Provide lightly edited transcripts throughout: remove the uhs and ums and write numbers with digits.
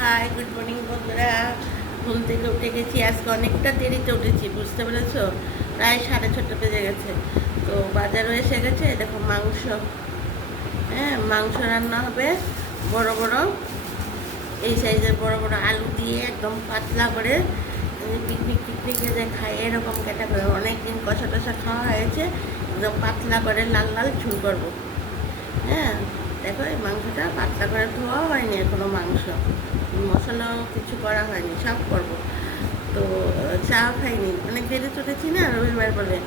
High, good morning বন্ধুরা। ঘুম থেকে উঠে গেছি, আজকে অনেকটা দেরিতে উঠেছি, বুঝতে পেরেছো? প্রায় 6:30 বেজে গেছে। তো বাজারও এসে গেছে, দেখো মাংস। হ্যাঁ, মাংস রান্না হবে। বড় বড়, এই সাইজের বড় বড় আলু দিয়ে একদম পাতলা করে, পিকনিকে যে খাই এরকম ক্যাটাগরি। অনেকদিন কষা টষা খাওয়া হয়েছে, একদম পাতলা করে লাল লাল ঝুল করবো। হ্যাঁ, দেখো এই মাংসটা পাতলা করে ধোয়া হয়নি এখনো, মাংস মশলাও কিছু করা হয়নি, সব করবো। তো চা খাইনি, অনেক দেরি চলেছি না, রবিবার বলে।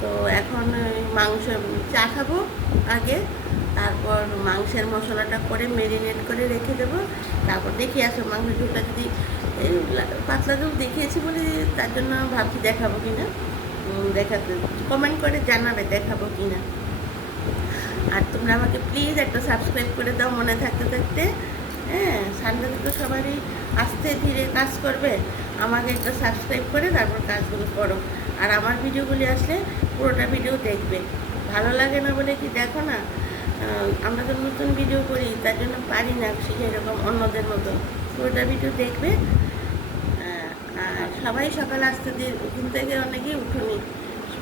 তো এখন ওই মাংস, চা খাবো আগে, তারপর মাংসের মশলাটা করে ম্যারিনেট করে রেখে দেবো। তারপর দেখি আসো মাংস ঝোলটা যদি এই পাতলা ঝোল দেখিয়েছি বলে তার জন্য ভাবছি দেখাবো কিনা। দেখাতে কমেন্ট করে জানাবে দেখাবো কিনা। আর তোমরা আমাকে প্লিজ একটা সাবস্ক্রাইব করে দাও মনে থাকতে থাকতে। হ্যাঁ, সানডেতে তো সবারই আস্তে ধীরে কাজ করবে, আমাকে একটা সাবস্ক্রাইব করে তারপর কাজগুলো করো। আর আমার ভিডিওগুলি আসলে পুরোটা ভিডিও দেখবে। ভালো লাগে না বলে কি দেখো না, আমরা তো নতুন ভিডিও করি, তার জন্য পারি না সেরকম অন্যদের মতো। পুরোটা ভিডিও দেখবে। আর সবাই সকালে আস্তে ধীরে ঘুম থেকে, অনেকেই উঠুনি,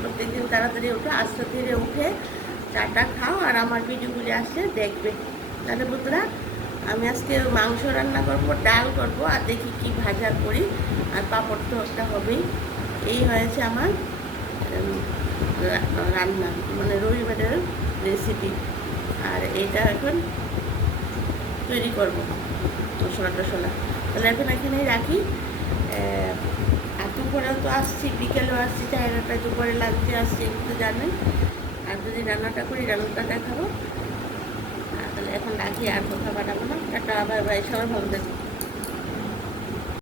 প্রত্যেকদিন তাড়াতাড়ি উঠে আস্তে ধীরে উঠে চাটা খাও আর আমার ভিডিওগুলি আসলে দেখবে। তাহলে বন্ধুরা, আমি আজকে মাংস রান্না করবো, ডাল করবো, আর দেখি কি ভাজা করি, আর পাঁপড় তো একটা হবেই। এই হয়েছে আমার রান্না, মানে রবিবারের রেসিপি। আর এটা এখন তৈরি করবো মশলা টশলা। তাহলে এখন এখানেই রাখি। আর দুপুরেও তো আসছি, বিকেলেও আসছি, 4:30 দুপুরে লাগতে আসছি, একটু জানেন। আর যদি রান্নাটা করি, রান্নাটা দেখাবো। তাহলে এখন রাখি, আর কথা বাড়াবো না। টাটা, বাই বাই, সবাই ভালো থাকবে।